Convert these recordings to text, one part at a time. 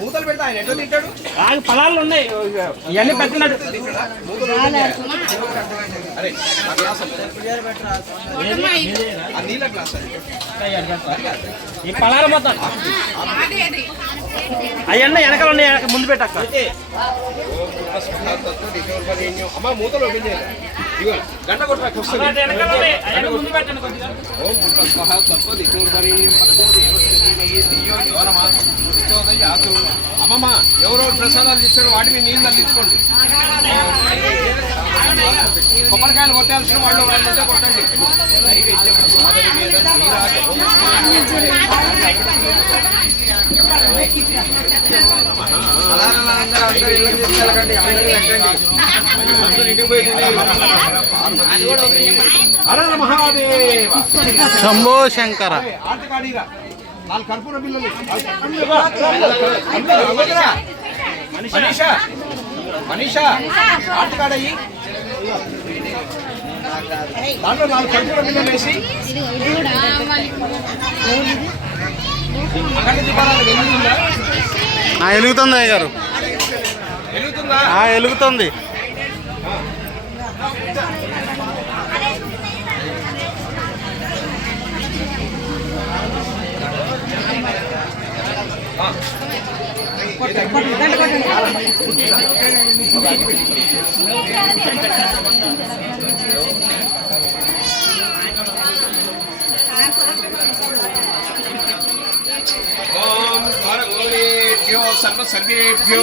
మూతలు పెడతా ఆయన ఎట్లా తింటాడు? పొలాలు ఉన్నాయి ఇవన్నీ పెట్టినాడు. అరే ఆ గ్లాస్ ఆ నీళ్ళ గ్లాస్ ఈ పొలాలు మొత్తం అవన్నీ వెనకాల ఉన్నాయి. ముందు పెట్టక్క. అమ్మ మూతలు ఓపెన్ చేయాలి. ఇగో గంట కొట్టరా వస్తుంది. ముందు పెట్టండి కొద్దిగా. ఓం పుట్ట స్వహ తత్వ దిశోర్వరీయం పరమో దేవతమహి దియో యో నమః విశోదయాతు. అమ్మమ్మ ఎవరో ప్రసాదాలు ఇచ్చారు, వాటి మీద నీళ్ళు తగ్గించుకోండి. కొబ్బరికాయలు కొట్టాల్సిన వాళ్ళు వాళ్ళంతా కొట్టండి. శంభో శంకర. ఆటగాడిరా 4 కర్పూర బిళ్ళలు. మనీషా ఆటగాడయ్యి దాంట్లో 4 కర్పూర బిళ్ళలు వేసి అక్కడ దీపాలు వెలుగుతుందా? వెలుగుతుంది అయ్య గారు, వెలుగుతుందా? వెలుగుతుంది. సర్వేభ్యో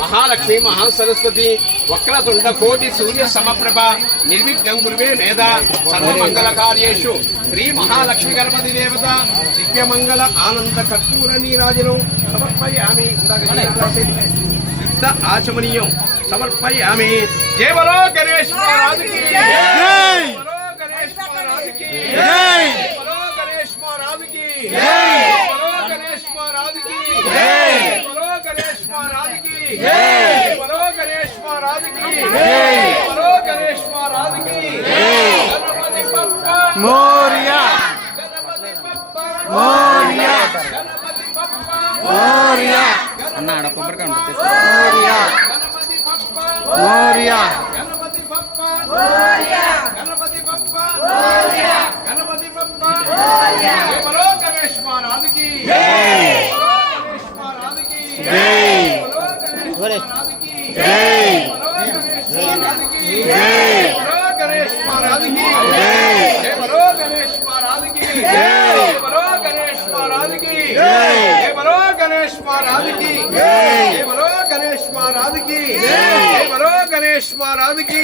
మహాలక్ష్మి మహాసరస్వతి వక్రతుండ కోటి సూర్య సమప్రభ నిర్విఘ్నం గురువే వేద సర్వమంగళ కార్యేషు శ్రీ మహాలక్ష్మి గణపతి దేవత దివ్యమంగళ ఆనంద కర్పూర నీరాజనం సమర్పయామి. సిద్ధ ఆచమనీయం సమర్పయామి. జై బలో గణేష్ మహారాజుకి జై. బలో గణేష్ మహారాజుకి జై. బలో గణేష్ మహారాజుకి జై. బలో గణేష్ మహారాజుకి జై. బలో గణేష్ మహారాజుకి జై. బలో గణేష్ మహారాజుకి జై. బలో గణేష్ మహారాజుకి జై. గణపతి బప్పా మోరియా మోరియా గణపతి బప్పా మోరియా. అన్నాడు కొబ్బరికాయ మోరియా గణపతి బప్పా మోరియా గణపతి బప్పా మోరియా గణపతి బప్పా మోరియా గణపతి బప్పా మోరియా. జై బలో గణేష్ మహారాజుకి జై. బలో గణేష్ మహారాజుకి జై. బలో గణేష్ మహారాజుకి జై. బలో గణేష్ మహారాజుకి జై. బలో గణేష్ మహారాజుకి జై. జై బలో గణేష్ మహారాజుకి జై. బలో గణేష్ మహారాజుకి జై. జై బలో గణేష్ మహారాజుకి జై. జై బలో గణేష్ మహారాజుకి జై. బలో గణేష్ మహారాజుకి